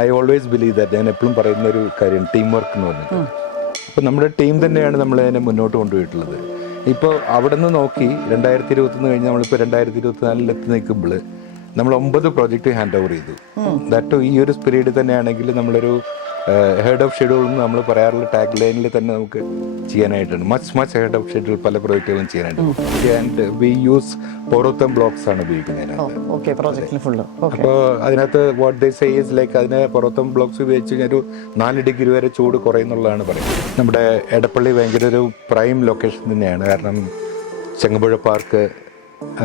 I always believe that, ഞാൻ എപ്പോഴും പറയുന്ന ഒരു കാര്യം ടീം വർക്ക് എന്ന് പറഞ്ഞിട്ട്. അപ്പോൾ നമ്മുടെ ടീം തന്നെയാണ് നമ്മളതിനെ മുന്നോട്ട് കൊണ്ടുപോയിട്ടുള്ളത്. ഇപ്പോൾ അവിടെ നിന്ന് നോക്കി 2021 കഴിഞ്ഞ് നമ്മളിപ്പോൾ 2024 നിൽക്കുമ്പോൾ നമ്മൾ 9 പ്രോജക്റ്റ് ഹാൻഡ് ഓവർ ചെയ്തു. ദാറ്റ് ഈ ഒരു സ്പിരിറ്റ് തന്നെയാണെങ്കിൽ നമ്മളൊരു ഹെഡ് ഓഫ് ഷെഡ്യൂൾ എന്ന് നമ്മൾ പറയാറുള്ള ടാഗ് ലൈനിൽ തന്നെ നമുക്ക് ചെയ്യാനായിട്ടുണ്ട്. മച്ച് ഹെഡ് ഓഫ് ഷെഡ്യൂൾ പല പ്രോജക്റ്റുകളും ചെയ്യാനായിട്ടുണ്ട്. ആൻഡ് വി യൂസ് പോറോത്തം ബ്ലോക്സ് ആണ് ഉപയോഗിക്കുന്നത്. അപ്പോൾ അതിനകത്ത് what they say is like അതിന് പോറോത്തം ബ്ലോക്സ് ഉപയോഗിച്ച് കഴിഞ്ഞാൽ ഒരു 4 ഡിഗ്രി വരെ ചൂട് കുറയുന്നുള്ളതാണ് പറയുന്നത്. നമ്മുടെ എടപ്പള്ളി ഭയങ്കര ഒരു പ്രൈം ലൊക്കേഷൻ തന്നെയാണ്. കാരണം Changampuzha park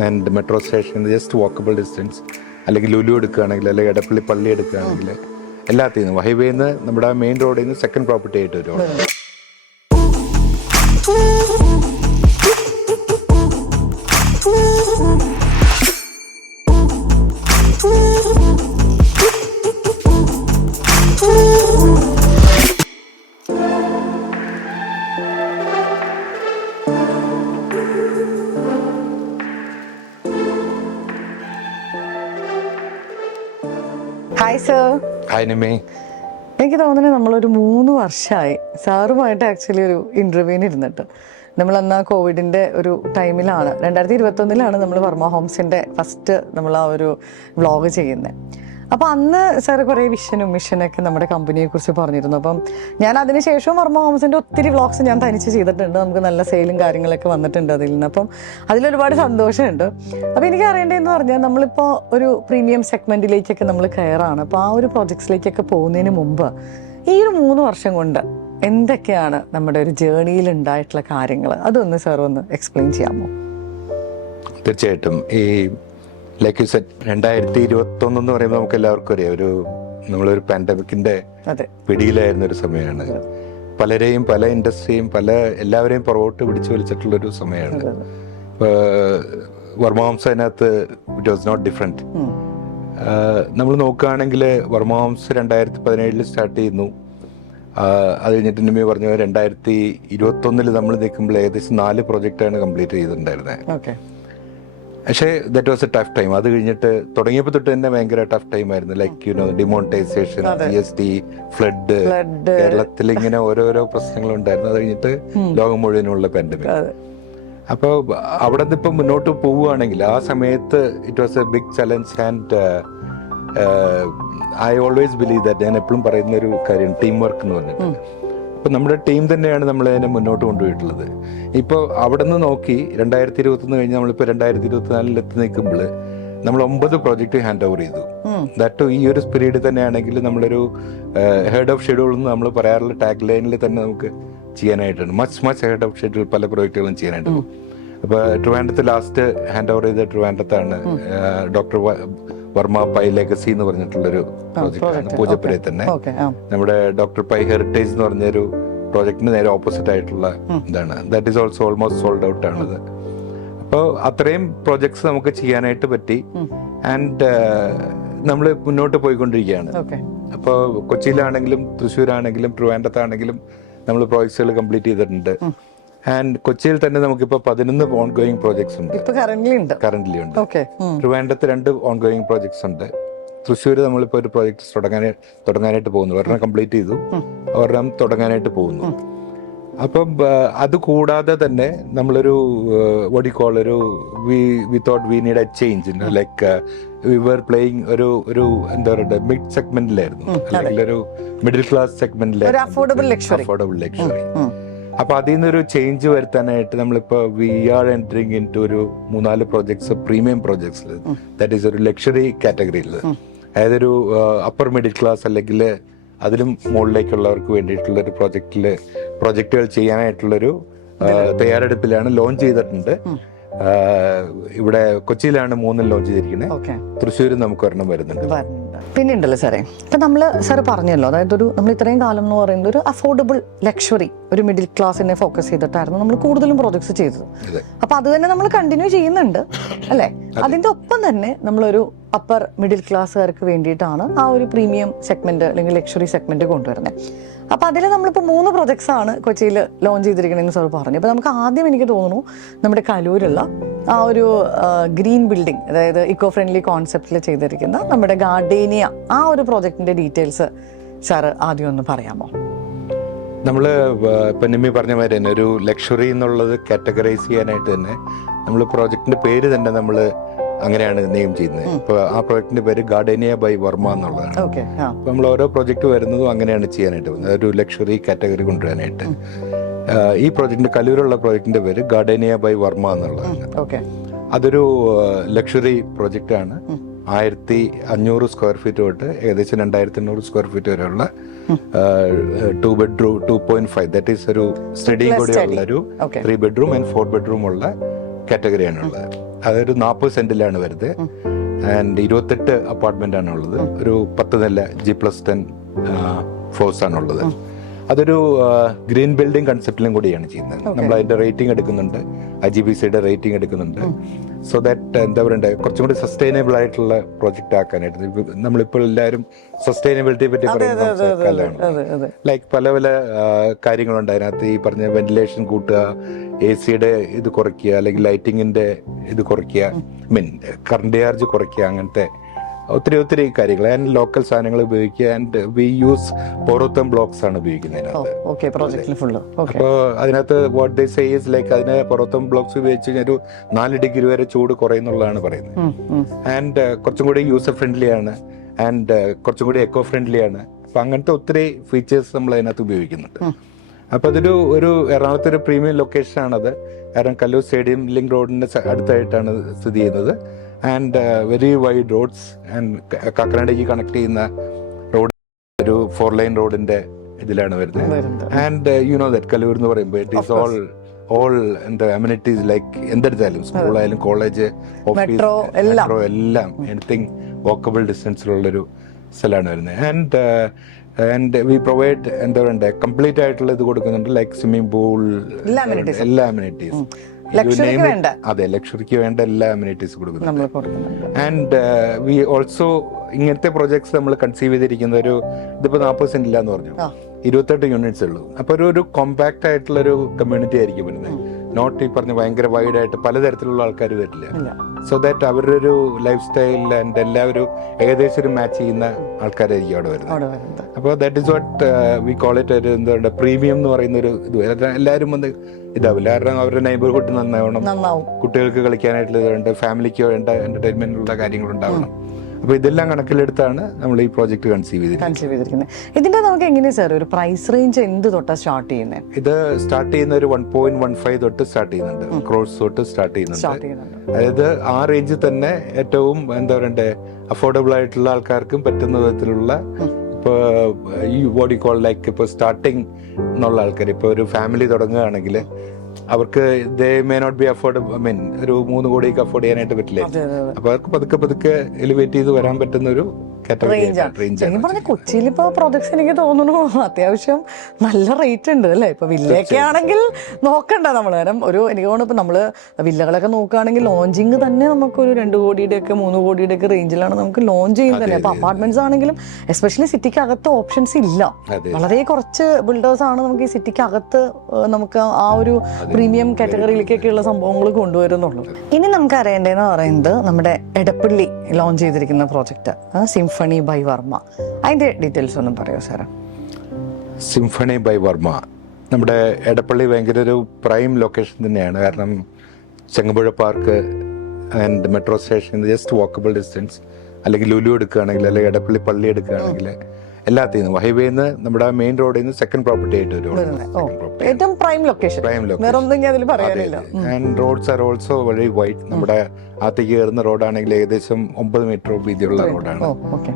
and metro station just walkable distance. അല്ലെങ്കിൽ ലുലു എടുക്കുകയാണെങ്കിൽ അല്ലെങ്കിൽ എടപ്പള്ളി പള്ളി എടുക്കുകയാണെങ്കിൽ എല്ലാത്തിൽ നിന്നും ഹൈവേയിൽ നിന്ന് നമ്മുടെ മെയിൻ റോഡിൽ നിന്ന് സെക്കൻഡ് പ്രോപ്പർട്ടി ആയിട്ട് വരും. Hi sir. ഹായ് നിമേ. എനിക്ക് തോന്നുന്നത് നമ്മളൊരു 3 വർഷമായി സാറുമായിട്ട് ആക്ച്വലി ഒരു ഇൻ്റർവ്യൂവിന് ഇരുന്നിട്ട്. നമ്മളന്ന് കോവിഡിൻ്റെ ഒരു ടൈമിലാണ്, 2021 നമ്മൾ വർമ്മ ഹോംസിൻ്റെ ഫസ്റ്റ് നമ്മൾ ആ ഒരു വ്ളോഗ് ചെയ്യുന്നത്. അപ്പോൾ അന്ന് സാറ് കുറേ വിഷനും മിഷനൊക്കെ നമ്മുടെ കമ്പനിയെക്കുറിച്ച് പറഞ്ഞിരുന്നു. അപ്പം ഞാൻ അതിന് ശേഷവും വർമ്മ ഹോംസിൻ്റെ ഒത്തിരി വ്ളോഗ്സ് ഞാൻ തനിച്ച് ചെയ്തിട്ടുണ്ട്. നമുക്ക് നല്ല സെയിലും കാര്യങ്ങളൊക്കെ വന്നിട്ടുണ്ട് അതിൽ നിന്ന്. അപ്പം അതിലൊരുപാട് സന്തോഷമുണ്ട്. അപ്പോൾ എനിക്ക് അറിയേണ്ടതെന്ന് പറഞ്ഞാൽ നമ്മളിപ്പോൾ ഒരു പ്രീമിയം സെഗ്മെൻറ്റിലേക്കൊക്കെ നമ്മൾ കയറാണ്. അപ്പോൾ ആ ഒരു പ്രോജക്ട്സിലേക്കൊക്കെ പോകുന്നതിന് മുമ്പ് ഈ ഒരു 3 വർഷം കൊണ്ട് എന്തൊക്കെയാണ് നമ്മുടെ ഒരു ജേർണിയിൽ ഉണ്ടായിട്ടുള്ള കാര്യങ്ങൾ, അതൊന്ന് സാർ ഒന്ന് എക്സ്പ്ലെയിൻ ചെയ്യാമോ? തീർച്ചയായിട്ടും. ഈ ലൈക്ക് യു സെഡ് 2021 എന്ന് പറയുമ്പോൾ നമുക്ക് എല്ലാവർക്കും അറിയാം, നമ്മളൊരു പാൻഡമിക്കിന്റെ പിടിയിലായിരുന്ന ഒരു സമയമാണ്. പലരെയും പല ഇൻഡസ്ട്രിയും എല്ലാവരെയും പുറകോട്ട് പിടിച്ചു വലിച്ചിട്ടുള്ളൊരു സമയമാണ്. വർമ്മ ഹോംസ് അതിനകത്ത് ഇറ്റ് വാസ് നോട്ട് ഡിഫറെൻറ്റ്. നമ്മൾ നോക്കുകയാണെങ്കിൽ വർമ്മ ഹോംസ് 2017 സ്റ്റാർട്ട് ചെയ്യുന്നു. അത് കഴിഞ്ഞിട്ട് നിമി പറഞ്ഞു 2021 നമ്മൾ നിൽക്കുമ്പോൾ ഏകദേശം 4 പ്രോജക്റ്റാണ് കംപ്ലീറ്റ് ചെയ്തിട്ടുണ്ടായിരുന്നത്. പക്ഷേ that was A tough time. അത് കഴിഞ്ഞിട്ട് തുടങ്ങിയപ്പോൾ തൊട്ട് തന്നെ ഭയങ്കര ടഫ് ടൈം ആയിരുന്നു. ലൈക്ക് ഡിമോണിറ്റൈസേഷൻ, GST, ഫ്ലഡ്, കേരളത്തിൽ ഇങ്ങനെ ഓരോരോ പ്രശ്നങ്ങളുണ്ടായിരുന്നു. അത് കഴിഞ്ഞിട്ട് ലോകം മുഴുവനുള്ള പാൻഡമിക്. അപ്പോൾ അവിടെ നിന്ന് ഇപ്പം മുന്നോട്ട് പോവുകയാണെങ്കിൽ ആ സമയത്ത് it was a big challenge. And I always believe that, ഞാൻ എപ്പോഴും പറയുന്ന ഒരു കാര്യം ടീം വർക്ക് എന്ന് പറഞ്ഞിട്ട്. അപ്പോൾ നമ്മുടെ ടീം തന്നെയാണ് നമ്മളതിനെ മുന്നോട്ട് കൊണ്ടുപോയിട്ടുള്ളത്. ഇപ്പോൾ അവിടെ നിന്ന് നോക്കി 2021 കഴിഞ്ഞ് നമ്മളിപ്പോൾ 2024 നിൽക്കുമ്പോൾ നമ്മൾ 9 പ്രോജക്റ്റ് ഹാൻഡ് ഓവർ ചെയ്തു. ദാറ്റ് ഈ ഒരു സ്പിരിറ്റ് തന്നെയാണെങ്കിൽ നമ്മളൊരു ഹെഡ് ഓഫ് ഷെഡ്യൂൾ എന്ന് നമ്മൾ പറയാറുള്ള ടാഗ് ലൈനിൽ തന്നെ നമുക്ക് ചെയ്യാനായിട്ടുണ്ട്. മച്ച് ഹെഡ് ഓഫ് ഷെഡ്യൂൾ പല പ്രോജക്റ്റുകളും ചെയ്യാനായിട്ടുണ്ട്. അപ്പോൾ ട്രിവാൻഡ്രത്ത് ലാസ്റ്റ് ഹാൻഡ് ഓവർ ചെയ്ത ട്രിവാൻഡ്രത്താണ് ഡോക്ടർ വർമ്മ പൈ ലെഗസി എന്ന് പറഞ്ഞിട്ടുള്ളൊരു പ്രോജക്റ്റാണ്. പൂജപ്പുരയിൽ തന്നെ നമ്മുടെ ഡോക്ടർ പൈ ഹെറിറ്റേജ് എന്ന് പറഞ്ഞൊരു പ്രോജക്റ്റിന് നേരെ ഓപ്പോസിറ്റ് ആയിട്ടുള്ള ഇതാണ്. That is also almost sold out ആണത്. അപ്പോൾ അത്രയും പ്രോജക്ട്സ് നമുക്ക് ചെയ്യാനായിട്ട് പറ്റി. ആൻഡ് നമ്മൾ മുന്നോട്ട് പോയിക്കൊണ്ടിരിക്കുകയാണ്. അപ്പോൾ കൊച്ചിയിലാണെങ്കിലും തൃശ്ശൂരാണെങ്കിലും ട്രിവാൻഡ്രത്താണെങ്കിലും നമ്മൾ പ്രോജക്ട്സുകൾ കംപ്ലീറ്റ് ചെയ്തിട്ടുണ്ട്. ആൻഡ് കൊച്ചിയിൽ തന്നെ നമുക്കിപ്പോൾ 11 ഓൺഗോയിങ് പ്രോജക്ട്സ് ഉണ്ട്. കറന്റ്ലി ഉണ്ട്. ട്രിവാൻഡ്രത്ത് 2 ഓൺഗോയിങ് പ്രോജക്ട്സ് ഉണ്ട്. തൃശ്ശൂർ നമ്മളിപ്പോൾ ഒരു പ്രോജക്ട് തുടങ്ങാനായിട്ട് പോകുന്നു. ഒരെണ്ണം കംപ്ലീറ്റ് ചെയ്തു, ഒരെണ്ണം തുടങ്ങാനായിട്ട് പോകുന്നു. അപ്പം അത് കൂടാതെ തന്നെ നമ്മളൊരു we thought we need a change. Like we were playing ഒരു എന്താ പറയുക മിഡ് സെഗ്മെന്റിലായിരുന്നു, അല്ലെങ്കിൽ ഒരു മിഡിൽ ക്ലാസ് സെഗ്മെന്റിലായിരുന്നു, അഫോർഡബിൾ ലക്ഷറി. അപ്പൊ അതിൽ നിന്നൊരു ചേഞ്ച് വരുത്താനായിട്ട് നമ്മളിപ്പോൾ we are entering into ഒരു 3-4 പ്രോജക്ട്സ്, പ്രീമിയം പ്രോജക്ട്സിൽ, ദാറ്റ് ഈസ് ഒരു ലക്ഷറി കാറ്റഗറിയിൽ. അതായത് ഒരു അപ്പർ മിഡിൽ ക്ലാസ് അല്ലെങ്കിൽ അതിലും മുകളിലേക്കുള്ളവർക്ക് വേണ്ടിയിട്ടുള്ള ഒരു പ്രോജക്റ്റുകൾ ചെയ്യാനായിട്ടുള്ളൊരു തയ്യാറെടുപ്പിലാണ്. ലോഞ്ച് ചെയ്തിട്ടുണ്ട്. ഇവിടെ കൊച്ചിയിലാണ് 3 ലോഞ്ച് ചെയ്തിരിക്കുന്നത്. തൃശ്ശൂരിൽ നമുക്ക് ഒരെണ്ണം വരുന്നുണ്ട്. പിന്നെ ഉണ്ടല്ലോ സാറേ, ഇപ്പം നമ്മൾ സാറ് പറഞ്ഞല്ലോ, അതായത് നമ്മൾ ഇത്രയും കാലം എന്ന് പറയുന്നത് ഒരു അഫോർഡബിൾ ലക്ഷറി, ഒരു മിഡിൽ ക്ലാസ്സിനെ ഫോക്കസ് ചെയ്തിട്ടായിരുന്നു നമ്മൾ കൂടുതലും പ്രോജക്ട്സ് ചെയ്തത്. അപ്പൊ അത് തന്നെ നമ്മൾ കണ്ടിന്യൂ ചെയ്യുന്നുണ്ട് അല്ലേ? അതിന്റെ ഒപ്പം തന്നെ നമ്മളൊരു അപ്പർ മിഡിൽ ക്ലാസ്സുകാർക്ക് വേണ്ടിയിട്ടാണ് ആ ഒരു പ്രീമിയം സെഗ്മെന്റ് അല്ലെങ്കിൽ ലക്ഷറി സെഗ്മെന്റ് കൊണ്ടുവരുന്നത്. അപ്പൊ അതിൽ നമ്മളിപ്പോൾ 3 പ്രോജക്ട്സ് ആണ് കൊച്ചിയിൽ ലോഞ്ച് ചെയ്തിരിക്കണമെന്ന് സാർ പറഞ്ഞു. അപ്പൊ നമുക്ക് ആദ്യം എനിക്ക് തോന്നുന്നു നമ്മുടെ കലൂരുള്ള ആ ഒരു ഗ്രീൻ ബിൽഡിംഗ്, അതായത് ഇക്കോ ഫ്രണ്ട്ലി കോൺസെപ്റ്റിൽ ചെയ്തിരിക്കുന്ന നമ്മുടെ ഗാർഡേനിയ, ആ ഒരു പ്രോജക്റ്റിന്റെ ഡീറ്റെയിൽസ് സാറ് ആദ്യം ഒന്ന് പറയാമോ? നമ്മൾ ഇപ്പം നിമ്മി പറഞ്ഞ മാതിരി തന്നെ ഒരു ലക്ഷറി എന്നുള്ളത് കാറ്റഗറൈസ് ചെയ്യാനായിട്ട് തന്നെ നമ്മൾ പ്രോജക്റ്റിന്റെ പേര് തന്നെ നമ്മൾ അങ്ങനെയാണ് നെയിം ചെയ്യുന്നത്. ഇപ്പോൾ ആ പ്രോജക്റ്റിന്റെ പേര് ഗാർഡേനിയ ബൈ വർമ്മ എന്നുള്ളതാണ്. അപ്പോൾ നമ്മൾ ഓരോ പ്രോജക്റ്റ് വരുന്നതും അങ്ങനെയാണ് ചെയ്യാനായിട്ട് പോകുന്നത്, ഒരു ലക്ഷറി കാറ്റഗറി കൊണ്ടുവരാനായിട്ട്. ഈ പ്രോജക്റ്റിന്റെ കലൂരുള്ള പ്രോജക്റ്റിന്റെ പേര് ഗാർഡേനിയ ബൈ വർമ്മ എന്നുള്ളതാണ്. അതൊരു ലക്ഷറി പ്രോജക്റ്റാണ്. 1500 സ്ക്വയർ ഫീറ്റ് തൊട്ട് ഏകദേശം 2800 സ്ക്വയർ ഫീറ്റ് വരെയുള്ള 2 bedroom 2.5 ദാറ്റ് ഈസ് ഒരു സ്റ്റഡി കൂടി ഉള്ള ഒരു 3 bedroom ആൻഡ് 4 bedroom ഉള്ള കാറ്റഗറിയാണ് ഉള്ളത്. അതൊരു 40 സെന്റിലാണ് വരുന്നത്. ആൻഡ് 28 അപ്പാർട്ട്മെന്റ് ആണ് ഉള്ളത്. ഒരു 10 നില G+10 ഫ്ലോർസ് ആണുള്ളത്. അതൊരു ഗ്രീൻ ബിൽഡിംഗ് കൺസെപ്റ്റിലും കൂടിയാണ് ചെയ്യുന്നത്. നമ്മൾ അതിന്റെ റേറ്റിംഗ് എടുക്കുന്നുണ്ട്, IGBCയുടെ റേറ്റിംഗ് എടുക്കുന്നുണ്ട്. സോ ദാറ്റ് എന്താ പറയണ്ടേ, കുറച്ചും കൂടി സസ്റ്റൈനബിൾ ആയിട്ടുള്ള പ്രോജക്റ്റ് ആക്കാനായിട്ട്. നമ്മളിപ്പോൾ എല്ലാവരും സസ്റ്റൈനബിലിറ്റിയെ പറ്റി പറയുന്നത് ലൈക്ക് പല പല കാര്യങ്ങളുണ്ട് അതിനകത്ത്. ഈ പറഞ്ഞ വെന്റിലേഷൻ കൂട്ടുക, AC-യുടെ ഇത് കുറയ്ക്കുക, അല്ലെങ്കിൽ ലൈറ്റിങ്ങിന്റെ ഇത് കുറയ്ക്കുക, കറണ്ട് ചാർജ് കുറയ്ക്കുക, അങ്ങനത്തെ ഒത്തിരി കാര്യങ്ങൾ. ആൻഡ് ലോക്കൽ സാധനങ്ങൾ ഉപയോഗിക്കുക. ആൻഡ് വി യൂസ് പോറോത്തം ബ്ലോക്സ് ആണ് ഉപയോഗിക്കുന്നത് അതിനകത്ത്. അപ്പോൾ അതിനകത്ത് what they say is like അതിന് പോറോത്തം ബ്ലോക്സ് ഉപയോഗിച്ച് കഴിഞ്ഞാൽ ഒരു 4 ഡിഗ്രി വരെ ചൂട് കുറയുന്നുള്ളതാണ് പറയുന്നത്. ആൻഡ് കുറച്ചും കൂടി യൂസർ ഫ്രണ്ട്ലി ആണ്. ആൻഡ് കുറച്ചും കൂടി എക്കോ ഫ്രണ്ട്ലി ആണ്. അപ്പൊ അങ്ങനത്തെ ഒത്തിരി ഫീച്ചേഴ്സ് നമ്മൾ അതിനകത്ത് ഉപയോഗിക്കുന്നുണ്ട്. അപ്പൊ അതൊരു എറണാകുളത്തെ ഒരു പ്രീമിയം ലൊക്കേഷൻ ആണത്. കാരണം കല്ലൂർ സ്റ്റേഡിയം ലിങ്ക് റോഡിന്റെ അടുത്തായിട്ടാണ് സ്ഥിതി ചെയ്യുന്നത്. And very wide roads. And കാക്കനാടേക്ക് കണക്ട് ചെയ്യുന്ന റോഡ് ഒരു 4 ലൈൻ റോഡിന്റെ ഇതിലാണ് വരുന്നത്. And you know that Kallur എന്ന് പറയുമ്പോൾ ഇറ്റ് ഈസ് ഓൾ എന്താ അമ്യൂണിറ്റീസ് ലൈക്ക് എന്തെടുത്താലും സ്കൂളായാലും കോളേജ്, ഓഫീസ്, മെട്രോ എല്ലാം എനിത്തിങ് വാക്കബിൾ ഡിസ്റ്റൻസിലുള്ളൊരു സ്ഥലമാണ് വരുന്നത്. ആൻഡ് വി പ്രൊവൈഡ് എന്താ പറയണ്ടേ, കംപ്ലീറ്റ് ആയിട്ടുള്ള ഇത് കൊടുക്കുന്നുണ്ട്. ലൈക്ക് സ്വിമ്മിംഗ് പൂൾ, എല്ലാ അമ്യൂണിറ്റീസ്. അതെ, ലക്ഷറിക്ക് വേണ്ട എല്ലാ അമ്യൂണിറ്റീസ് കൊടുക്കുന്നുണ്ട്. ആൻഡ് വി ഓൾസോ ഇങ്ങനത്തെ പ്രൊജക്ട്സ് നമ്മൾ കൺസീവ് ചെയ്തിരിക്കുന്ന ഇതിപ്പോ 40 സെന്റ് ഇല്ലാന്ന് പറഞ്ഞു, 28 യൂണിറ്റ്സ് ഉള്ളൂ. അപ്പൊ ഒരു കോമ്പാക്ട് ആയിട്ടുള്ള ഒരു കമ്മ്യൂണിറ്റി ആയിരിക്കും വരുന്നത്. നോട്ട് ഈ പറഞ്ഞ ഭയങ്കര വൈഡ് ആയിട്ട് പലതരത്തിലുള്ള ആൾക്കാർ വരില്ല. സോ ദാറ്റ് അവരുടെ ഒരു ലൈഫ് സ്റ്റൈൽ ആൻഡ് എല്ലാവരും ഏകദേശം ഒരു മാച്ച് ചെയ്യുന്ന ആൾക്കാരായിരിക്കും അവിടെ വരുന്നത്. അപ്പോൾ that is what we call it ഒരു എന്താ പറയുക പ്രീമിയം എന്ന് പറയുന്ന ഒരു ഇത്. എല്ലാവരും വന്ന് ഇതാവില്ല, കാരണം അവരുടെ നെയ്ബർഹുഡ് നന്നാവണം, കുട്ടികൾക്ക് കളിക്കാനായിട്ടുള്ള ഇതുണ്ട്, ഫാമിലിക്ക് വേണ്ട എന്റർടൈൻമെന്റിനുള്ള കാര്യങ്ങൾ ഉണ്ടാവണം. അപ്പൊ ഇതെല്ലാം കണക്കിലെടുത്താണ് നമ്മൾ ഈ പ്രോജക്ട് കൺസീവ് ചെയ്തിരിക്കുന്നത്. ഇതിന്റെ നമുക്ക് എങ്ങനെയാ സാർ ഒരു പ്രൈസ് റേഞ്ച് എന്ത് തൊട്ടാ സ്റ്റാർട്ട് ചെയ്യുന്നത്? ഇത് സ്റ്റാർട്ട് ചെയ്യുന്ന ഒരു 1.15 തൊട്ട് സ്റ്റാർട്ട് ചെയ്യുന്നുണ്ട്, ക്രോർസ് തൊട്ട് സ്റ്റാർട്ട് ചെയ്യുന്നുണ്ട്. അതായത് ആ റേഞ്ചിൽ തന്നെ ഏറ്റവും എന്താ പറയണ്ടേ അഫോർഡബിൾ ആയിട്ടുള്ള ആൾക്കാർക്കും പറ്റുന്ന വിധത്തിലുള്ള ഇപ്പൊ ഈ ബോഡി കോൾ ലൈക്ക് ഇപ്പൊ സ്റ്റാർട്ടിങ് എന്നുള്ള ആൾക്കാർ ഇപ്പൊ ഒരു ഫാമിലി തുടങ്ങുകയാണെങ്കിൽ അവർക്ക് they may not be afford, ഒരു 3 കോടിയൊക്കെ അഫോർഡ് ചെയ്യാനായിട്ട് പറ്റില്ല. അപ്പൊ അവർക്ക് പതുക്കെ എലിവേറ്റ് ചെയ്ത് വരാൻ പറ്റുന്ന ഒരു കൊച്ചിയിൽ ഇപ്പൊ പ്രൊജക്ട്സ് എനിക്ക് തോന്നുന്നു അത്യാവശ്യം നല്ല റേറ്റ് ഉണ്ട് അല്ലേ? ഇപ്പൊ വില്ലയൊക്കെ ആണെങ്കിൽ നോക്കണ്ട നമ്മള്. കാരണം എനിക്ക് തോന്നുന്നു ഇപ്പൊ നമ്മള് വില്ലകളൊക്കെ നോക്കുകയാണെങ്കിൽ ലോഞ്ചിങ് തന്നെ നമുക്കൊരു 2 കോടിയുടെ ഒക്കെ 3 കോടിയുടെ ഒക്കെ റേഞ്ചിലാണ് നമുക്ക് ലോഞ്ച് ചെയ്യുന്നത് തന്നെ. അപ്പൊ അപ്പാർട്ട്മെന്റ്സ് ആണെങ്കിലും എസ്പെഷ്യലി സിറ്റിക്ക് അകത്ത് ഓപ്ഷൻസ് ഇല്ല, വളരെ കുറച്ച് ബിൽഡേഴ്സ് ആണ് നമുക്ക് ഈ സിറ്റിക്ക് അകത്ത് നമുക്ക് ആ ഒരു പ്രീമിയം കാറ്റഗറിയിലേക്കൊക്കെയുള്ള സംഭവങ്ങൾ കൊണ്ടുവരുന്നുള്ളൂ. ഇനി നമുക്ക് അറിയേണ്ടതെന്ന് പറയുന്നത് നമ്മുടെ എടപ്പള്ളി ലോഞ്ച് ചെയ്തിരിക്കുന്ന പ്രോജക്റ്റ് സിംഫണി ബൈ വർമ്മ. അതിന്റെ ഡീറ്റെയിൽസ് ഒന്നും പറയോ സാർ? സിംഫണി ബൈ വർമ്മ നമ്മുടെ എടപ്പള്ളി ഭയങ്കര ഒരു പ്രൈം ലൊക്കേഷൻ തന്നെയാണ്. കാരണം Changampuzha park and metro station just walkable distance. അല്ലെങ്കിൽ ലുലു എടുക്കുകയാണെങ്കിൽ, അല്ലെങ്കിൽ എടപ്പള്ളി പള്ളി എടുക്കുകയാണെങ്കിൽ എല്ലാത്തിൽ നിന്നും ഹൈവേന്ന് നമ്മുടെ മെയിൻ റോഡിൽ നിന്ന് സെക്കൻഡ് പ്രോപ്പർട്ടി ആയിട്ട് ഏറ്റവും prime location. And roads are also very wide. നമ്മുടെ അകത്തേക്ക് കയറുന്ന റോഡാണെങ്കിൽ ഏകദേശം 9 മീറ്റർ വീതിയുള്ള റോഡാണ്.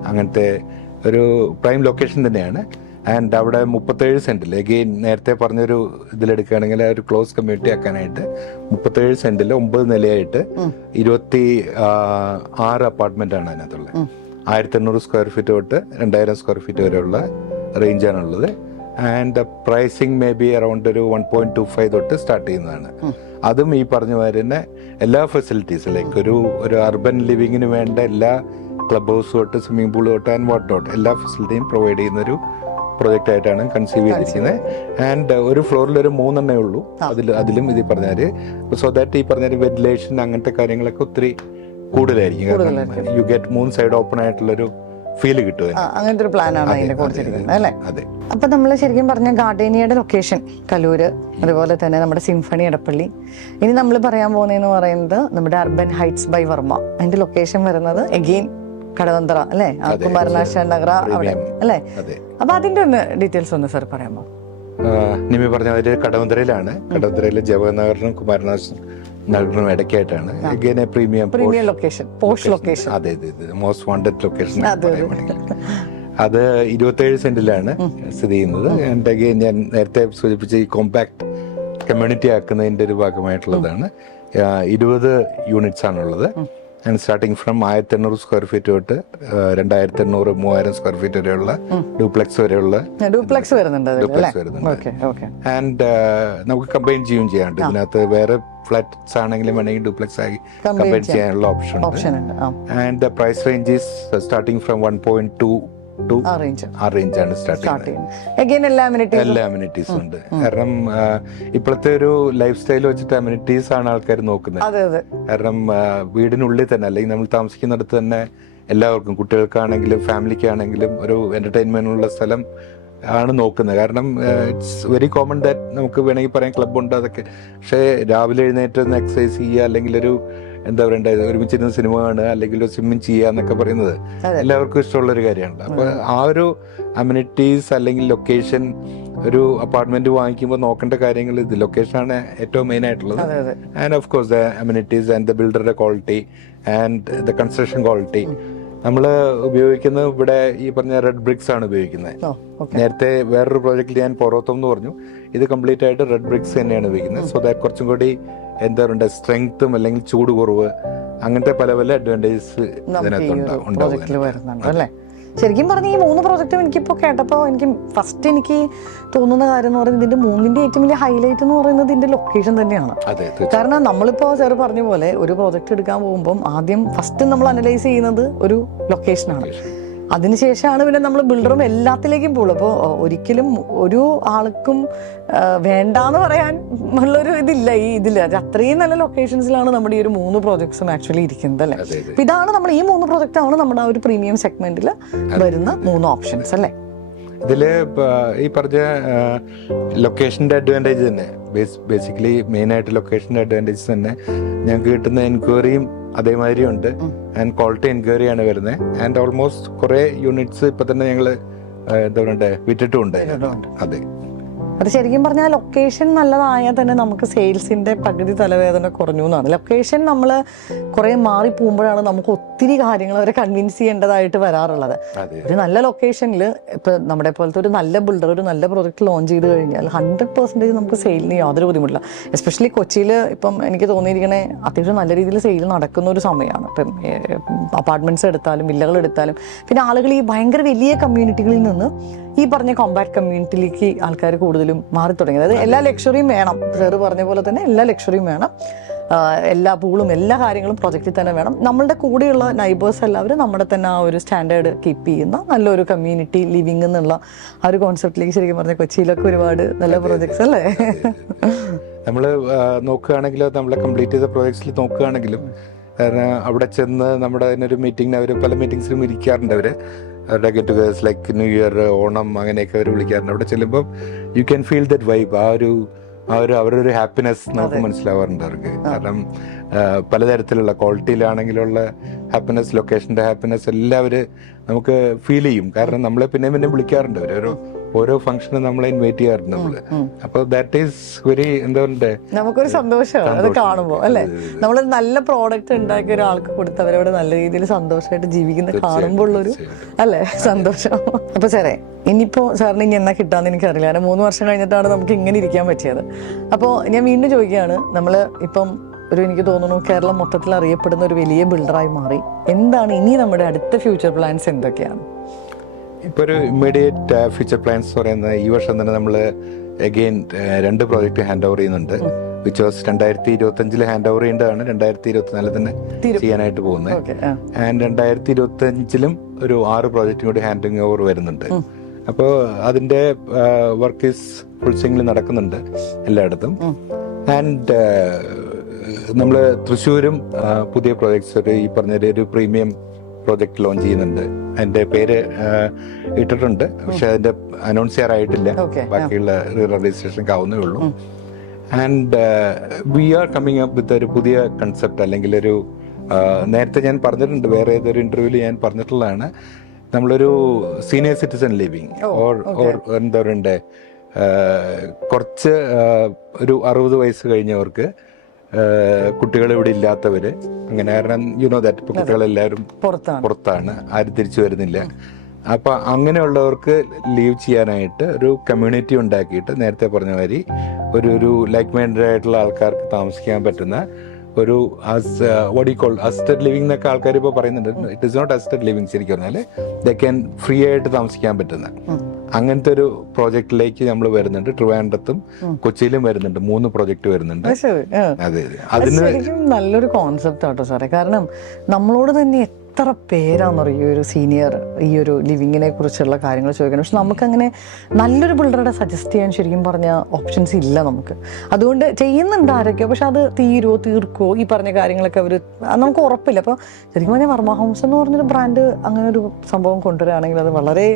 അങ്ങനത്തെ ഒരു പ്രൈം ലൊക്കേഷൻ തന്നെയാണ്. ആൻഡ് അവിടെ 37 സെന്റിൽ എഗെയിൻ നേരത്തെ പറഞ്ഞൊരു ഇതിലെടുക്കുകയാണെങ്കിൽ ഒരു ക്ലോസ് കമ്മ്യൂണിറ്റി ആക്കാനായിട്ട് 37 സെന്റിൽ 9 നിലയായിട്ട് 26 അപ്പാർട്ട്മെന്റ് ആണ് അതിനകത്തുള്ളത്. 1800 സ്ക്വയർ ഫീറ്റ് തൊട്ട് 2000 സ്ക്വയർ ഫീറ്റ് വരെയുള്ള റേഞ്ചാണുള്ളത്. And pricing may be around ഒരു 1.25 തൊട്ട് സ്റ്റാർട്ട് ചെയ്യുന്നതാണ്. അതും ഈ പറഞ്ഞ മാതിരി തന്നെ എല്ലാ ഫെസിലിറ്റീസ് ലൈക്ക് ഒരു അർബൻ ലിവിങ്ങിന് വേണ്ട എല്ലാ ക്ലബ് ഹൗസ് തൊട്ട് സ്വിമ്മിംഗ് പൂൾ തൊട്ട് ആൻഡ് വാട്ട് ഔട്ട് എല്ലാ ഫെസിലിറ്റിയും പ്രൊവൈഡ് ചെയ്യുന്നൊരു പ്രോജക്റ്റ് ആയിട്ടാണ് കൺസീവ് ചെയ്തിരിക്കുന്നത്. ആൻഡ് ഒരു ഫ്ലോറിൽ ഒരു 3 ഉള്ളൂ. അതിലും ഇത് പറഞ്ഞാല് സോ ദാറ്റ് ഈ പറഞ്ഞ വെന്റിലേഷൻ അങ്ങനത്തെ കാര്യങ്ങളൊക്കെ ഒത്തിരി കൂടുതലായിരിക്കും. കാരണം യു ഗെറ്റ് 3 സൈഡ് ഓപ്പൺ ആയിട്ടുള്ളൊരു ഫീല് കിട്ടും. അങ്ങനത്തെ ഒരു പ്ലാനാണ് അതിനെ കൊടുത്തിരിക്കുന്നത് അല്ലേ? അതെ. അപ്പൊ നമ്മൾ ശരിക്കും പറഞ്ഞ ഗാർഡേനിയയുടെ ലൊക്കേഷൻ കലൂര്, അതുപോലെ തന്നെ നമ്മുടെ സിംഫണി എടപ്പള്ളി. ഇനി നമ്മൾ പറയാൻ പോകുന്നതെന്ന് പറയുന്നത് നമ്മുടെ അർബൻ ഹൈറ്റ്സ് ബൈ വർമ്മ. അതിന്റെ ലൊക്കേഷൻ വരുന്നത് എഗെയിൻ കടവന്തറ അല്ലേ, കുമാരനാശാൻ നഗർ അവിടെ അല്ലേ? അപ്പൊ അതിന്റെ ഒന്ന് ഡീറ്റെയിൽസ് ഒന്ന് സാർ പറയാമോ? നിമി പറഞ്ഞ ഒരു കടവന്തരയിലാണ്. കടവന്തരയിലെ ജവഹർനഗറിനും കുമാരനാശൻ നഗറിനും ഇടയ്ക്കായിട്ടാണ്. Premium location, posh location. അതെ, മോസ്റ്റ് വാണ്ടഡ് ലൊക്കേഷൻ. അത് 27 സെന്റിലാണ് സ്ഥിതി ചെയ്യുന്നത്. ആൻഡ് അഗെയിൻ ഞാൻ നേരത്തെ സൂചിപ്പിച്ച ഈ കോമ്പാക്ട് കമ്മ്യൂണിറ്റി ആക്കുന്നതിന്റെ ഒരു ഭാഗമായിട്ടുള്ളതാണ്. 20 യൂണിറ്റ്സ് ആണുള്ളത്. And starting from 1800 square feet തൊട്ട് 2800, 3000 സ്ക്വയർ ഫീറ്റ് വരെയുള്ള ഡ്യൂപ്ലെക്സ് വരെയുള്ള ഡ്യൂപ്ലെക്സ് വരുന്നുണ്ട്. ആൻഡ് നമുക്ക് കമ്പൈൻ ചെയ്യാണ്ട് ഇതിനകത്ത് വേറെ ഫ്ലാറ്റ്സ് ആണെങ്കിലും വേണമെങ്കിൽ ഡ്യൂപ്ലെക്സ് ആയി കമ്പൈൻ ചെയ്യാനുള്ള ഓപ്ഷൻ ഉണ്ട്. And price range is starting from 1.2 ആ റേഞ്ചാണ് സ്റ്റാർട്ടിങ്. എല്ലാ അമ്യൂണിറ്റീസും ഉണ്ട്. കാരണം ഇപ്പോഴത്തെ ഒരു ലൈഫ് സ്റ്റൈൽ വെച്ചിട്ട് അമ്യൂണിറ്റീസ് ആണ് ആൾക്കാർ നോക്കുന്നത്. കാരണം വീടിനുള്ളിൽ തന്നെ അല്ലെങ്കിൽ നമ്മൾ താമസിക്കുന്നിടത്ത് തന്നെ എല്ലാവർക്കും, കുട്ടികൾക്കാണെങ്കിലും ഫാമിലിക്കാണെങ്കിലും ഒരു എന്റർടൈൻമെന്റിനുള്ള സ്ഥലം ആണ് നോക്കുന്നത്. കാരണം ഇറ്റ്സ് വെരി കോമൺ ദാറ്റ് നമുക്ക് വേണമെങ്കിൽ പറയാം ക്ലബ്ബുണ്ട് അതൊക്കെ. പക്ഷേ രാവിലെ എഴുന്നേറ്റ് ഒന്ന് എക്സസൈസ് ചെയ്യുക, അല്ലെങ്കിൽ ഒരു എന്താ പറയണ്ടത്, ഒരുമിച്ചിരുന്ന് സിനിമ കാണുക, അല്ലെങ്കിൽ സ്വിമ്മിങ് ചെയ്യുക എന്നൊക്കെ പറയുന്നത് എല്ലാവർക്കും ഇഷ്ടമുള്ള ഒരു കാര്യമാണ്. അപ്പൊ ആ ഒരു അമ്യൂണിറ്റീസ് അല്ലെങ്കിൽ ലൊക്കേഷൻ, ഒരു അപ്പാർട്ട്മെന്റ് വാങ്ങിക്കുമ്പോൾ നോക്കേണ്ട കാര്യങ്ങൾ ഇത് ലൊക്കേഷനാണ് ഏറ്റവും മെയിൻ ആയിട്ടുള്ളത്. And of course the amenities and the ബിൽഡറുടെ quality and the construction quality. നമ്മൾ ഉപയോഗിക്കുന്നത് ഇവിടെ ഈ പറഞ്ഞ റെഡ് ബ്രിക്സ് ആണ് ഉപയോഗിക്കുന്നത്. നേരത്തെ വേറൊരു പ്രോജക്റ്റിൽ ഞാൻ പൊറോത്തം എന്ന് പറഞ്ഞു, ഇത് കംപ്ലീറ്റ് ആയിട്ട് റെഡ് ബ്രിക്സ് തന്നെയാണ് ഉപയോഗിക്കുന്നത്. സോ ദാറ്റ് കുറച്ചും കൂടി എന്താ പറയുക സ്ട്രെങ്ത്തും അല്ലെങ്കിൽ ചൂട് കുറവ് അങ്ങനത്തെ പല പല അഡ്വാൻറ്റേജസ് ഇതിനകത്ത്. ശരിക്കും പറഞ്ഞ ഈ 3 പ്രോജക്റ്റും എനിക്കിപ്പോൾ കേട്ടപ്പോൾ എനിക്ക് തോന്നുന്ന കാര്യം എന്ന് പറയുന്നത് ഇതിന്റെ 3ന്റെ ഏറ്റവും വലിയ ഹൈലൈറ്റ് എന്ന് പറയുന്നത് ഇതിന്റെ ലൊക്കേഷൻ തന്നെയാണ്. കാരണം നമ്മളിപ്പോ സാർ പറഞ്ഞ പോലെ ഒരു പ്രോജക്റ്റ് എടുക്കാൻ പോകുമ്പോൾ ആദ്യം ഫസ്റ്റ് നമ്മൾ അനലൈസ് ചെയ്യുന്നത് ഒരു ലൊക്കേഷനാണ്. അതിനുശേഷമാണ് പിന്നെ നമ്മൾ ബിൽഡറും എല്ലാത്തിലേക്കും പോകുള്ളൂ. അപ്പോൾ ഒരിക്കലും ഒരു ആൾക്കും വേണ്ടാന്ന് പറയാൻ ഉള്ളൊരു ഇതില്ല ഈ ഇതിൽ. അത് അത്രയും നല്ല ലൊക്കേഷൻസിലാണ് നമ്മുടെ ഈ ഒരു 3 പ്രോജക്ട്സും ആക്ച്വലി ഇരിക്കുന്നത് അല്ലേ? അപ്പൊ ഇതാണ് നമ്മൾ ഈ 3 പ്രോജക്റ്റ് ആണ് നമ്മുടെ ആ ഒരു പ്രീമിയം സെഗ്മെന്റിൽ വരുന്ന 3 ഓപ്ഷൻസ് അല്ലേ? ഇതില് ഈ പറഞ്ഞ ലൊക്കേഷന്റെ അഡ്വാൻറ്റേജ് തന്നെ, ബേസിക്കലി മെയിൻ ആയിട്ട് ലൊക്കേഷന്റെ അഡ്വാൻറ്റേജ് തന്നെ ഞങ്ങൾക്ക് കിട്ടുന്ന എൻക്വയറിയും അതേമാതിരി ഉണ്ട്. ആൻഡ് ക്വാളിറ്റി എൻക്വയറിയാണ് വരുന്നത്. ആൻഡ് ഓൾമോസ്റ്റ് കുറെ യൂണിറ്റ്സ് ഇപ്പൊ തന്നെ ഞങ്ങള് എന്താ പറയണ്ടേ വിറ്റിട്ടുണ്ട്. അതെ, അത് ശരിക്കും പറഞ്ഞാൽ ലൊക്കേഷൻ നല്ലതായാൽ തന്നെ നമുക്ക് സെയിൽസിന്റെ പകുതി തലവേദന കുറഞ്ഞു എന്നാണ്. ലൊക്കേഷൻ നമ്മൾ കുറെ മാറി പോകുമ്പോഴാണ് നമുക്ക് ഒത്തിരി കാര്യങ്ങൾ അവരെ കൺവിൻസ് ചെയ്യേണ്ടതായിട്ട് വരാറുള്ളത്. ഒരു നല്ല ലൊക്കേഷനിൽ ഇപ്പൊ നമ്മുടെ പോലത്തെ ഒരു നല്ല ബിൽഡർ ഒരു നല്ല പ്രോജക്റ്റ് ലോഞ്ച് ചെയ്ത് കഴിഞ്ഞാൽ 100% നമുക്ക് സെയിലിന് യാതൊരു ബുദ്ധിമുട്ടില്ല. എസ്പെഷ്യലി കൊച്ചിയിൽ ഇപ്പം എനിക്ക് തോന്നിയിരിക്കണേ അത്യാവശ്യം നല്ല രീതിയിൽ സെയിൽ നടക്കുന്ന ഒരു സമയമാണ്. ഇപ്പം അപ്പാർട്ട്മെന്റ്സ് എടുത്താലും വില്ലകൾ എടുത്താലും പിന്നെ ആളുകൾ ഈ ഭയങ്കര വലിയ കമ്മ്യൂണിറ്റികളിൽ നിന്ന് ഈ പറഞ്ഞ കോമ്പാക്ട് കമ്മ്യൂണിറ്റിയിലേക്ക് ആൾക്കാർ കൂടുതലും മാറി തുടങ്ങിയത്. അതായത് എല്ലാ ലക്ഷറിയും വേണം, സാറ് പറഞ്ഞ പോലെ തന്നെ എല്ലാ ലക്ഷറിയും വേണം, എല്ലാ പൂളും എല്ലാ കാര്യങ്ങളും പ്രൊജക്റ്റിൽ തന്നെ വേണം. നമ്മളുടെ കൂടെയുള്ള നൈബേഴ്സ് എല്ലാവരും നമ്മുടെ തന്നെ ആ ഒരു സ്റ്റാൻഡേർഡ് കീപ്പ് ചെയ്യുന്ന നല്ലൊരു കമ്മ്യൂണിറ്റി ലിവിങ് എന്നുള്ള ആ ഒരു കോൺസെപ്റ്റിലേക്ക് ശരിക്കും പറഞ്ഞ കൊച്ചിയിലൊക്കെ ഒരുപാട് നല്ല പ്രോജക്ട്സ് അല്ലേ? നമ്മൾ നോക്കുകയാണെങ്കിലും നമ്മളെ കംപ്ലീറ്റ് ചെയ്ത പ്രോജക്ട്സിൽ നോക്കുകയാണെങ്കിലും കാരണം അവിടെ ചെന്ന് നമ്മുടെ അതിനൊരു മീറ്റിംഗിന് അവർ പല മീറ്റിംഗ്സിലും ഇരിക്കാറുണ്ട്. അവരുടെ get togethers like new year, Onam അങ്ങനെയൊക്കെ അവർ വിളിക്കാറുണ്ട്. അവിടെ ചെല്ലുമ്പോൾ you can feel that vibe. ആ ഒരു അവരുടെ ഒരു ഹാപ്പിനെസ് നമുക്ക് മനസ്സിലാവാറുണ്ട് അവർക്ക്. കാരണം പലതരത്തിലുള്ള ക്വാളിറ്റിയിലാണെങ്കിലുള്ള ഹാപ്പിനെസ്, ലൊക്കേഷന്റെ ഹാപ്പിനെസ് എല്ലാവരും നമുക്ക് ഫീൽ ചെയ്യും. കാരണം നമ്മളെ പിന്നെ വിളിക്കാറുണ്ട് അവർ, ഓരോ ഫംഗ്ഷനും നമ്മളെ ഇൻവൈറ്റ് ചെയ്യാറുണ്ട് നമ്മള്. അപ്പൊ ദാറ്റ് ഈസ് വെരി എന്താ പറയണ്ടേ, നമുക്കൊരു സന്തോഷമാണ് അത് കാണുമ്പോൾ അല്ലെ? നമ്മളൊരു നല്ല പ്രോഡക്റ്റ് ഉണ്ടാക്കി ഒരാൾക്ക് കൊടുത്തവരോട് നല്ല രീതിയിൽ സന്തോഷമായിട്ട് ജീവിക്കുന്ന കാണുമ്പോൾ ഉള്ളൊരു അല്ലെ സന്തോഷം. അപ്പൊ സാറേ ഇനിയിപ്പോ സാറിന് ഇനി എന്നാ കിട്ടാന്ന് എനിക്കറിയില്ല. കാരണം 3 വർഷം കഴിഞ്ഞിട്ടാണ് നമുക്ക് ഇങ്ങനെ ഇരിക്കാൻ പറ്റിയത്. അപ്പോൾ ഞാൻ വീണ്ടും ചോദിക്കുകയാണ്, നമ്മള് ഇപ്പം എനിക്ക് തോന്നുന്നു കേരളം മൊത്തത്തിൽ അറിയപ്പെടുന്ന ഒരു വലിയ ബിൽഡറായി മാറി. എന്താണ് ഇനി നമ്മുടെ അടുത്ത ഫ്യൂച്ചർ പ്ലാൻസ് എന്തൊക്കെയാണ്? ഇപ്പോൾ ഒരു ഇമ്മീഡിയറ്റ് ഫ്യൂച്ചർ പ്ലാൻസ് പറയുന്നത് ഈ വർഷം തന്നെ നമ്മൾ അഗെയിൻ 2 പ്രോജക്റ്റ് ഹാൻഡ് ഓവർ ചെയ്യുന്നുണ്ട്. വിച്ച് വാസ് 2025 ഹാൻഡ് ഓവർ ചെയ്യേണ്ടതാണ് 2024 തന്നെ ചെയ്യാനായിട്ട് പോകുന്നത്. ആൻഡ് 2025 ഒരു 6 പ്രോജക്റ്റും കൂടി ഹാൻഡിങ് ഓവർ വരുന്നുണ്ട്. അപ്പോൾ അതിൻ്റെ വർക്ക് ഈസ് ഫുൾ സ്വിംഗിൽ നടക്കുന്നുണ്ട് എല്ലായിടത്തും. ആൻഡ് നമ്മൾ തൃശ്ശൂരും പുതിയ പ്രോജക്ട്സ് ഈ പറഞ്ഞൊരു പ്രീമിയം പ്രോജക്റ്റ് ലോഞ്ച് ചെയ്യുന്നുണ്ട്. അതിൻ്റെ പേര് ഇട്ടിട്ടുണ്ട്, പക്ഷെ അതിൻ്റെ അനൗൺസ് ചെയ്യാറായിട്ടില്ല. ബാക്കിയുള്ള രജിസ്ട്രേഷൻ ആവുന്നേ ഉള്ളൂ. And we are coming up with ഒരു പുതിയ കൺസെപ്റ്റ്, അല്ലെങ്കിൽ ഒരു നേരത്തെ ഞാൻ പറഞ്ഞിട്ടുണ്ട്, വേറെ ഏതൊരു ഇന്റർവ്യൂവിൽ ഞാൻ പറഞ്ഞിട്ടുള്ളതാണ്, നമ്മളൊരു സീനിയർ സിറ്റിസൺ ലിവിങ് ഓർ എന്താ പറയണ്ടേ, കുറച്ച് ഒരു 60 വയസ്സ് കഴിഞ്ഞവർക്ക്, കുട്ടികൾ ഇവിടെ ഇല്ലാത്തവര്, അങ്ങനെ. കാരണം യുനോ ദാറ്റ് ഇപ്പൊ കുട്ടികളെല്ലാവരും പുറത്താണ്, ആരും തിരിച്ചു വരുന്നില്ല. അപ്പൊ അങ്ങനെയുള്ളവർക്ക് ലീവ് ചെയ്യാനായിട്ട് ഒരു കമ്മ്യൂണിറ്റി ഉണ്ടാക്കിയിട്ട്, നേരത്തെ പറഞ്ഞ മാതിരി ഒരു ലൈക്ക് മൈൻഡഡ് ആയിട്ടുള്ള ആൾക്കാർക്ക് താമസിക്കാൻ പറ്റുന്ന ഒരു അസിസ്റ്റഡ് ലിവിംഗ് എന്നൊക്കെ ആൾക്കാർ ഇപ്പോൾ പറയുന്നുണ്ട്. It is not assisted living, ശരിക്കും പറഞ്ഞാൽ ദേ ക്യാൻ ഫ്രീ ആയിട്ട് താമസിക്കാൻ പറ്റുന്ന അങ്ങനത്തെ ഒരു പ്രോജക്റ്റിലേക്ക് നമ്മൾ വരുന്നുണ്ട്. ട്രിവാൻഡ്രത്തും കൊച്ചിയിലും വരുന്നുണ്ട്, 3 പ്രോജക്റ്റ് വരുന്നുണ്ട്. അതെ, അതിന് നല്ലൊരു കോൺസെപ്റ്റ് ആട്ടോ സാറേ. കാരണം നമ്മളോട് തന്നെ എത്ര പേരാണെന്നറിയോ ഒരു സീനിയർ ഈ ഒരു ലിവിങ്ങിനെ കുറിച്ചുള്ള കാര്യങ്ങൾ ചോദിക്കണം. പക്ഷെ നമുക്കങ്ങനെ നല്ലൊരു ബിൽഡറുടെ സജസ്റ്റ് ചെയ്യാൻ ശരിക്കും പറഞ്ഞ ഓപ്ഷൻസ് ഇല്ല നമുക്ക്. അതുകൊണ്ട് ചെയ്യുന്നുണ്ട് ആരൊക്കെയോ, പക്ഷെ അത് തീർക്കോ ഈ പറഞ്ഞ കാര്യങ്ങളൊക്കെ അവർ നമുക്ക് ഉറപ്പില്ല. അപ്പോൾ ശരിക്കും പറഞ്ഞാൽ വർമ്മ ഹോംസ് എന്ന് പറഞ്ഞൊരു ബ്രാൻഡ് അങ്ങനെ ഒരു സംഭവം കൊണ്ടുവരികയാണെങ്കിൽ അത് വളരെ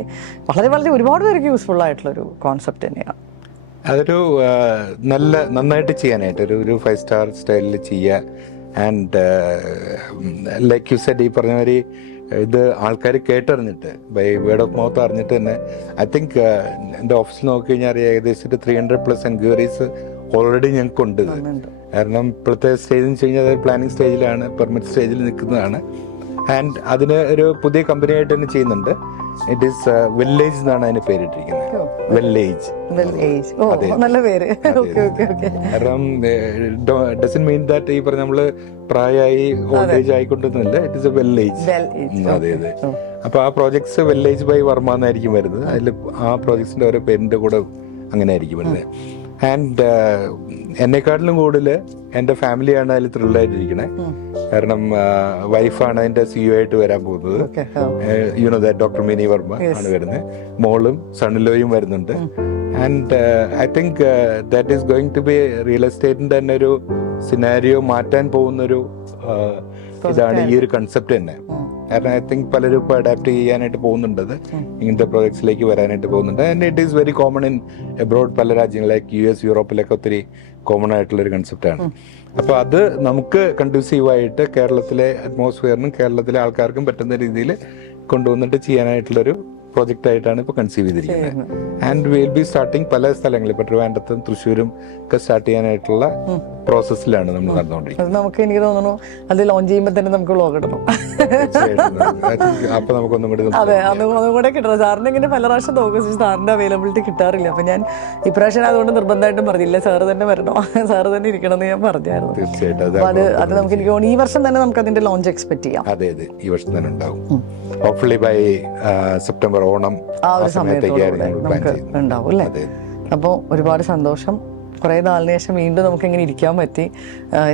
വളരെ വളരെ ഒരുപാട് പേർക്ക് യൂസ്ഫുൾ ആയിട്ടുള്ളൊരു കോൺസെപ്റ്റ് തന്നെയാണ്. അതൊരു നന്നായിട്ട് ചെയ്യാനായിട്ട് ഒരു 5 സ്റ്റാർ സ്റ്റൈലിൽ ചെയ്യുക. ആൻഡ് ലൈക്ക് യു സെഡ്, ഈ പറഞ്ഞ മാതിരി ഇത് ആൾക്കാർ കേട്ടറിഞ്ഞിട്ട് ബൈ വേർഡ് ഓഫ് മൗത്ത് അറിഞ്ഞിട്ട് തന്നെ, ഐ തിങ്ക് എൻ്റെ ഓഫീസിൽ നോക്കിക്കഴിഞ്ഞാൽ അറിയാം, ഏകദേശം 300+ എൻക്വയറീസ് ഓൾറെഡി ഞങ്ങൾക്കുണ്ട്. കാരണം ഇപ്പോഴത്തെ സ്റ്റേജ് എന്ന് വെച്ച് കഴിഞ്ഞാൽ പ്ലാനിങ് സ്റ്റേജിലാണ്, പെർമിറ്റ് സ്റ്റേജിൽ നിൽക്കുന്നതാണ്. ആൻഡ് അതിന് ഒരു പുതിയ കമ്പനിയായിട്ട് തന്നെ ചെയ്യുന്നുണ്ട്. ഇറ്റ് ഈസ് വില്ലേജ് എന്നാണ് അതിന് പേരിട്ടിരിക്കുന്നത്. വില്ലേജ്. നല്ല പേര്. കാരണം ഡസൻ മീൻ ദാറ്റ് ഈ പറഞ്ഞ നമ്മള് പ്രായമായി ഓൾഡ് ഏജ് ആയിക്കൊണ്ടിരുന്നില്ല. It is a village. അതെ അതെ. അപ്പൊ ആ പ്രോജക്ട്സ് വില്ലേജ് ബൈ വർമ്മ എന്നായിരിക്കും വരുന്നത്. അതിൽ ആ പ്രോജക്ട്സിന്റെ ഓരോ പേരിന്റെ കൂടെ അങ്ങനെ ആയിരിക്കും വരുന്നത്. ആൻഡ് എന്നെക്കാട്ടിലും കൂടുതൽ എൻ്റെ ഫാമിലിയാണ് അതിൽ ത്രില്ലായിട്ടിരിക്കണേ. കാരണം വൈഫാണ് അതിന്റെ CEO ആയിട്ട് വരാൻ പോകുന്നത്. You know that doctor Mini Varma ആണ് വരുന്നത്. മോളും സണ്ണിലോയും വരുന്നുണ്ട്. And I think that is going to be real എസ്റ്റേറ്റിന്റെ തന്നെ ഒരു സിനാരിയോ മാറ്റാൻ പോകുന്നൊരു ഇതാണ് ഈ ഒരു കൺസെപ്റ്റ് തന്നെ. കാരണം ഐ തിങ്ക് പലരും ഇപ്പോൾ അഡാപ്റ്റ് ചെയ്യാനായിട്ട് പോകുന്നുണ്ട്, ഇങ്ങനത്തെ പ്രോജക്ട്സിലേക്ക് വരാനായിട്ട് പോകുന്നുണ്ട്. And it is very common in abroad. പല രാജ്യങ്ങളിലേക്ക് US, യൂറോപ്പിലൊക്കെ ഒത്തിരി കോമൺ ആയിട്ടുള്ളൊരു കൺസെപ്റ്റാണ്. അപ്പോൾ അത് നമുക്ക് കൺഡ്യൂസീവായിട്ട് കേരളത്തിലെ അറ്റ്മോസ്ഫിയറിനും കേരളത്തിലെ ആൾക്കാർക്കും പറ്റുന്ന രീതിയിൽ കൊണ്ടുവന്നിട്ട് ചെയ്യാനായിട്ടുള്ളൊരു പ്രോജക്റ്റ് ആയിട്ടാണ് ഇപ്പോൾ കൺസീവ് ചെയ്തിരിക്കുന്നത്. ആൻഡ് വിൽ ബി സ്റ്റാർട്ടിങ് പല സ്ഥലങ്ങളിൽ, ഇപ്പോൾ ട്രിവാൻഡ്രത്തും തൃശ്ശൂരും ഒക്കെ സ്റ്റാർട്ട് ചെയ്യാനായിട്ടുള്ള പ്രോസസ്സിലാണ് നമ്മൾ നടന്നുകൊണ്ടിരിക്കുന്നത്. നമുക്ക് എനിക്ക് തോന്നുന്നു അത് ലോഞ്ച് ചെയ്യുമ്പോൾ തന്നെ നമുക്ക് വ്ലോഗ് ഇടണം. അപ്പൊ നമുക്കൊന്നും കൂടി അതെ, ഒന്നും കൂടെ കിട്ടണം. സാറിന് ഇങ്ങനെ പല പ്രാവശ്യം നോക്കും, സാറിന്റെ അവൈലബിലിറ്റി കിട്ടാറില്ല. അപ്പൊ ഞാൻ ഇപ്രാവശ്യം അതുകൊണ്ട് നിർബന്ധമായിട്ടും പറഞ്ഞില്ല, സാറ് തന്നെ വരണം, സാറ് തന്നെ ഇരിക്കണം എന്ന് ഞാൻ പറഞ്ഞായിരുന്നു. തീർച്ചയായിട്ടും അത് നമുക്ക് എനിക്ക് തോന്നുന്നു ഈ വർഷം തന്നെ നമുക്ക് അതിന്റെ ലോഞ്ച് എക്സ്പെക്ട് ചെയ്യാം. അതെ അതെ, ഈ വർഷം തന്നെ ഉണ്ടാവും. ഹോപ്പ്ഫുള്ളി ബൈ സെപ്റ്റംബർ, ഓണം ആ ഒരു സമയത്തോടെ നമുക്ക് ഉണ്ടാവും അല്ലേ. അപ്പോൾ ഒരുപാട് സന്തോഷം. കുറേ നാളിന് ശേഷം വീണ്ടും നമുക്ക് ഇങ്ങനെ ഇരിക്കാൻ പറ്റി.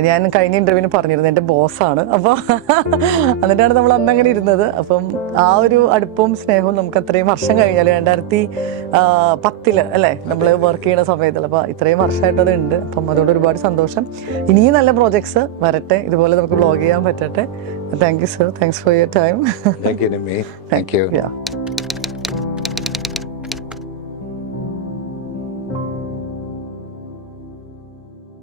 ഞാൻ കഴിഞ്ഞ ഇന്റർവ്യൂവിന് പറഞ്ഞിരുന്നു എൻ്റെ ബോസാണ്, അപ്പോൾ എന്നിട്ടാണ് നമ്മൾ അന്ന് അങ്ങനെ ഇരുന്നത്. അപ്പം ആ ഒരു അടുപ്പവും സ്നേഹവും നമുക്ക് അത്രയും വർഷം കഴിഞ്ഞാൽ 2010 അല്ലേ നമ്മൾ വർക്ക് ചെയ്യുന്ന സമയത്തുള്ള, അപ്പോൾ ഇത്രയും വർഷമായിട്ട് അത് ഉണ്ട്. അപ്പം അതോട് ഒരുപാട് സന്തോഷം. ഇനിയും നല്ല പ്രോജക്ട്സ് വരട്ടെ, ഇതുപോലെ നമുക്ക് വ്ലോഗ് ചെയ്യാൻ പറ്റട്ടെ. Thank you sir, thanks for your time. Thank U.